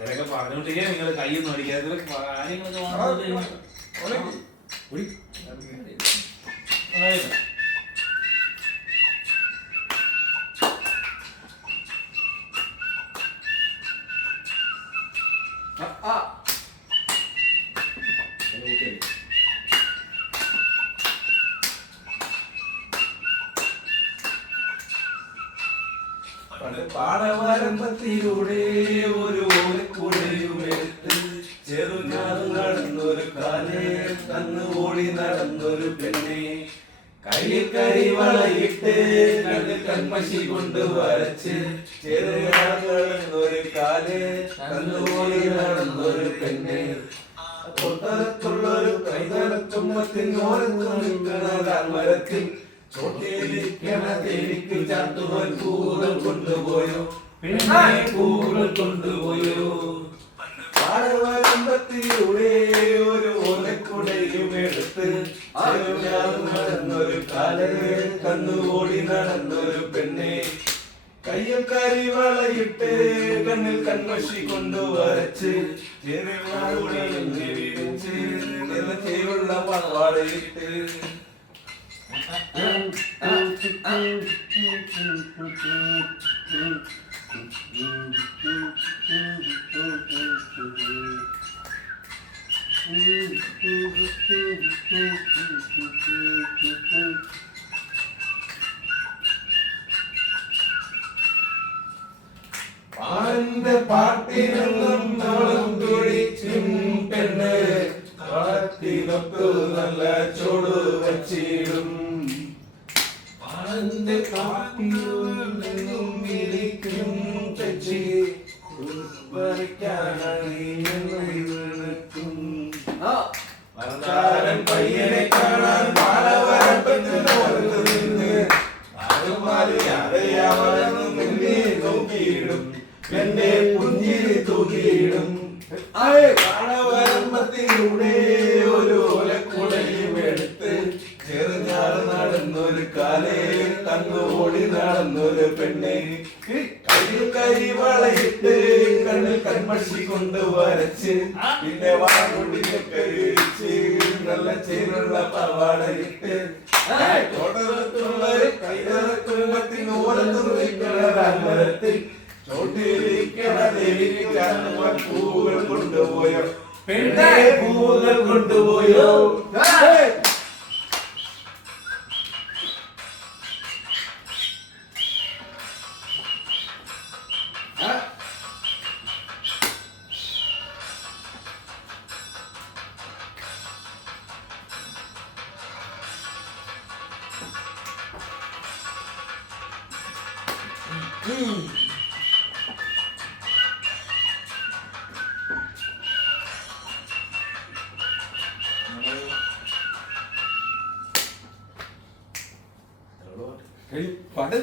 എന്തൊക്കെ പറഞ്ഞോണ്ടിരിക്കുക നിങ്ങൾ കൈയൊന്നും അടിക്കാതെ കാര്യങ്ങളൊക്കെ പാടവരമ്പത്തിലൂടെ ഒരു ഓലക്കുടയുമെടുത്ത് ചെറുനാട് നടന്നൊരു കാലേ തന്ന് ഓടി നടന്നൊരു പെണ്ണെ കയ്യിൽ കരിവളയിട്ട് കണ്ണിൽ കൺമശി കൊണ്ട് വരച്ച് ചെറുനാട് നടന്നൊരു കാലേ തന്ന് ഓടി നടന്നൊരു പെണ്ണെ തൊട്ടടുത്തുള്ളൊരു കൈതടത്തുമ്പത്തിനോരത്ത് നിൽക്കണ മരത്തിൽ ചോട്ടിലിരിക്കണ തേനിക്ക് ചാട്ടുവാൻ പൂകൾ കൊണ്ടുപോയോ പിന്നെ പൂകൾ കൊണ്ടുപോയോ പാടവരമ്പത്തിലൂടെ ഒരു ഓലക്കുടയും എടുത്ത് നടന്നൊരു കാലേ കന്നുകൂടി നടന്നൊരു പെണ്ണെ കയ്യിൽ കരിവളയിട്ട് കണ്ണിൽ കൺമശി കൊണ്ട് വരച്ച് വിരിച്ച് നിറച്ചേയുള്ള പാവാടയിട്ട് പാടിന്റെ പാട്ടിനെന്നും നാളും തുടിച്ചും പെണ്ണ് പാട്ടിനൊക്കെ നല്ല ചോട് വച്ചിടും പാടിന്റെ പാട്ടിനും ഇരിക്കും തെച്ചി വർത്താനം പയ്യനെ കാണാൻ പാടവരമ്പത്തിനോർത്ത് നിന്ന് അറിയാമെന്നും നോക്കിയിടും എന്നെ പുഞ്ചിരി തൂക്കിയിടും പാടവരമ്പത്തിലൂടെ ഒരു ഓലക്കുടയും എടുത്ത് ചെറുചാറ് നടന്നൊരു കാലേ തന്നോടി നടന്നൊരു പെണ്ണെ കയ്യിൽ കരിവളയിട്ട് കണ്ണിൽ കൺമശി കൊണ്ട് വരച്ച് പിന്നെ വാടുടിയൊക്കെ വിരിച്ച് നല്ല ചേരുള്ള പാവാടയിട്ട് തോട്ടത്തുള്ളൊരു കൈതറക്കുമ്പത്തിന് ഓരത്ത് നിൽക്കണ ചോട്ടിലിരിക്കണ ദേവിക്ക് ചാർന്നുവാൻ പൂവുകൾ കൊണ്ടുപോയോ പെണ്ണെ പൂവുകൾ കൊണ്ടുപോയോ പാട്